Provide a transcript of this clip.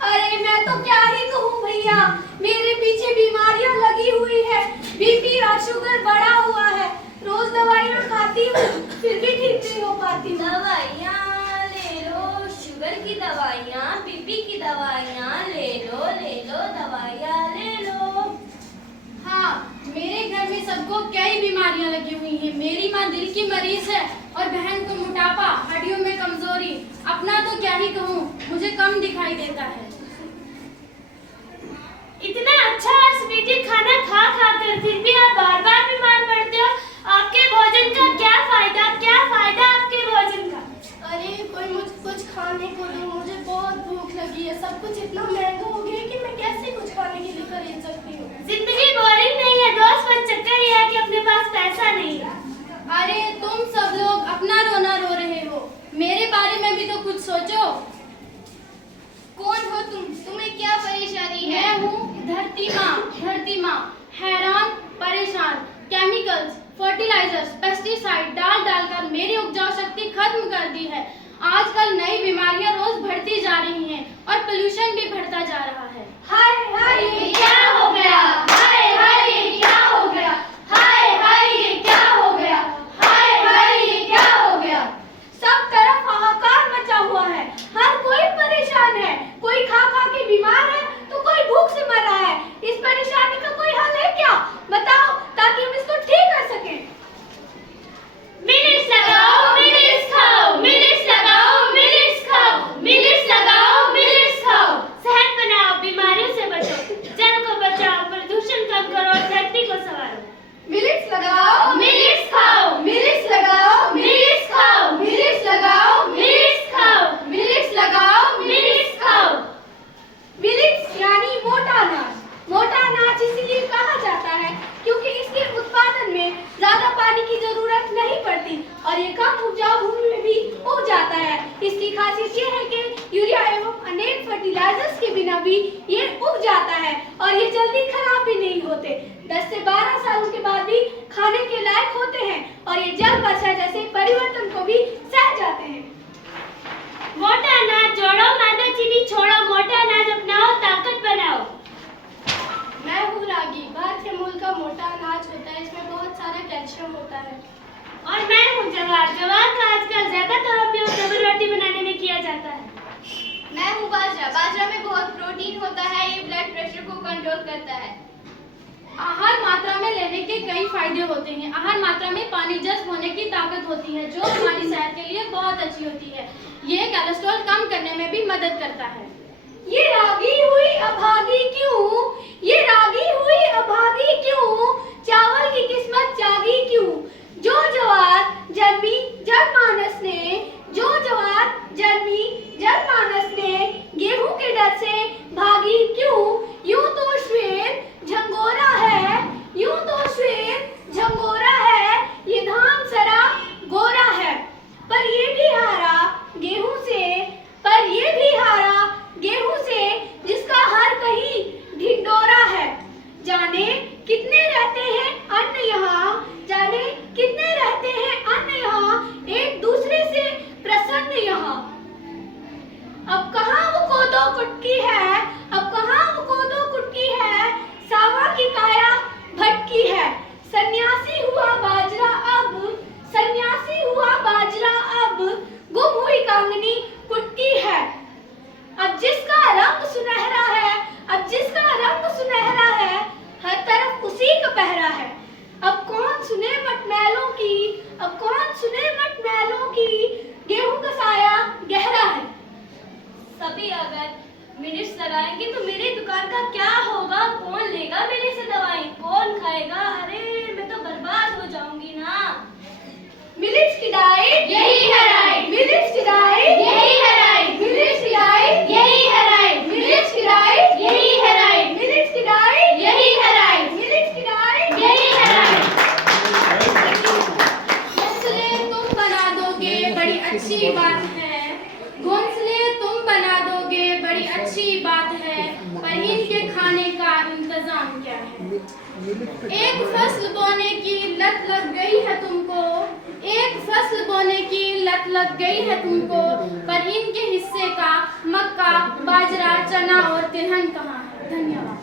अरे मैं तो क्या ही कहूँ भैया, मेरे पीछे बीमारियां लगी हुई है। बीपी और शुगर बढ़ा हुआ है। रोज दवाइयां खाती हूँ, फिर भी ठीक नहीं हो पाती हूँ। दवाइयाँ ले लो, शुगर की दवाइयाँ, बीपी की दवाइयाँ ले लो दवाइयाँ ले लो। हाँ, मेरे घर में सबको कई बीमारियां लगी हुई हैं। मेरी माँ दिल की मरीज है और बहन को मोटापा, हड्डियों में कमजोरी। अपना तो क्या ही कहूँ, मुझे कम दिखाई देता है। इतना अच्छा और स्वीटी खाना खा कर फिर भी आप बार बार बीमार पड़ते हो। आपके भोजन का क्या फायदा आपके भोजन का? अरे कोई मुझे कुछ खाने को दो, मुझे बहुत भूख लगी है। सब कुछ इतना महंगा हो गया कि मैं कैसे कुछ खाने के लिए खरीद सकती हूँ। जिंदगी बोरिंग नहीं है दोस्त, बस चक्कर ये है कि अपने पास पैसा नहीं है। अरे तुम सब लोग अपना रोना रो रहे हो, मेरे बारे में भी तो कुछ सोचो। कौन हो तुम? तुम्हें क्या परेशानी है? मैं हूँ धरती माँ, हैरान परेशान। केमिकल्स, फर्टिलाइजर्स, पेस्टिसाइड डालकर मेरी उपजाऊ शक्ति खत्म कर दी है। आजकल नई बीमारियां रोज बढ़ती जा रही हैं और पोल्यूशन भी बढ़ता जा रहा है। हाय हाय ये क्या हो गया? हाय हाय ये क्या हो गया? हाय हाय ये क्या हो गया? हाय हाय ये क्या हो गया? सब तरफ हाहाकार मचा हुआ है। हर कोई परेशान है। कोई खा के बीमार है तो कोई भूख से मर रहा है। इस परेशानी का कोई हल है क्या? बताओ, ताकि हम इसको ठीक कर सकें। मिलेट्स लगाओ, मिलेट्स खाओ, मिलेट्स लगाओ, मिलेट्स खाओ, मिलेट्स लगाओ, मिलेट्स खाओ। सेहत बनाओ, बीमारियों से बचो, जल को बचाओ, प्रदूषण कम करो और धरती को संवारो। मिलेट्स लगाओ, मिलेट्स खाओ, मिलेट्स लगाओ, मिलेट्स खाओ, मिलेट्स लगाओ, मिलेट्स खाओ, मिलेट्स लगाओ। मिलेट्स खाओ। मिलेट्स यानी मोटा अनाज। मोटा अनाज इसीलिए कहा जाता है क्योंकि इसके उत्पादन में ज्यादा पानी की जरूरत नहीं पड़ती और ये कम उपजाऊ भूमि में भी उग जाता है। इसकी खासियत ये है कि यूरिया एवं अनेक फर्टिलाइजर्स के बिना भी ये उग जाता है और ये जल्दी खराब भी नहीं होते। 10 से 12 सालों के बाद भी खाने के लायक होते हैं और ये जल वर्षा जैसे परिवर्तन को भी सह जाते हैं। मोटा अनाज जोड़ो, मैदा चीनी छोड़ो, मोटा अनाज अपनाओ, ताकत बनाओ। मैं हूँ रागी। भारतीय मूल का मोटा अनाज होता है, इसमें बहुत सारा कैल्शियम होता है। और मैं हूँ जवार। जवार का आजकल ज्यादातर उपयोग डबल रोटी बनाने में किया जाता है। मैं हूँ बाजरा। बाजरा में बहुत प्रोटीन होता है, ये ब्लड प्रेशर को कंट्रोल करता है। आहार मात्रा में लेने के कई फायदे होते हैं। आहार मात्रा में पानी जज्ब होने की ताकत होती है जो हमारी सेहत के लिए बहुत अच्छी होती है। ये कोलेस्ट्रॉल कम करने में भी मदद करता है। ये रागी हुई अभागी क्यों? ये रागी हुई अभागी क्यों? चावल की किस्मत जागी क्यों? जो जवार जन्मी जनमानस ने, जो जवार जन्मी जनमानस ने, गेहूं के डर से भागी क्यों? यूं तो श्वेत झंगोरा है, यूं तो श्वेत झंगोरा है, ये धान सरा गोरा है, पर ये भी हारा गेहूं से, पर ये भी हारा गेहूं से, जिसका हर कहीं ढिंडोरा है। जाने कितने रहते हैं अन्न यहाँ, जाने कितने रहते हैं अन्न यहाँ, एक दूसरे से प्रसन्न यहाँ। अब कहाँ वो कोदो कुटकी है, अब कहाँ वो कोदो कुटकी है, सावा की काया भटकी है। सन्यासी हुआ बाजरा अब, सन्यासी हुआ बाजरा अब, गुम हुई कांगनी कुटकी है। अब जिसका रंग सुनहरा है, अब जिसका रंग सुनहरा है, हर तरफ उसी का पहरा है। अब कौन सुने मटमैलों की, अब कौन सुने मटमैलों की, गेहूं का साया गहरा है। सभी अगर मिलेट्स लगाएंगे तो मेरी दुकान का क्या होगा? कौन लेगा मेरे से दवाई? कौन खाएगा? अरे मैं तो बर्बाद हो जाऊंगी ना। मिलेट्स की डाइट यही है राइट, मिलेट्स की डाइट यही है राइट, मिलेट्स की डाइट यही है राइट, मिलेट्स की डाइट यही है राइट, मिलेट्स की डाइट यही है राइट, मिलेट्स की डाइट यही है राइट। घोंसले तुम बना दोगे बड़ी अच्छी बात है, घोंसले तुम बना दोगे बड़ी अच्छी बात है, पर इनके खाने का इंतजाम क्या है? एक फसल बोने की लत लग गई है तुमको, एक फसल बोने की लत लग गई है तुमको, पर इनके हिस्से का मक्का, बाजरा, चना और तिलहन कहाँ है? धन्यवाद।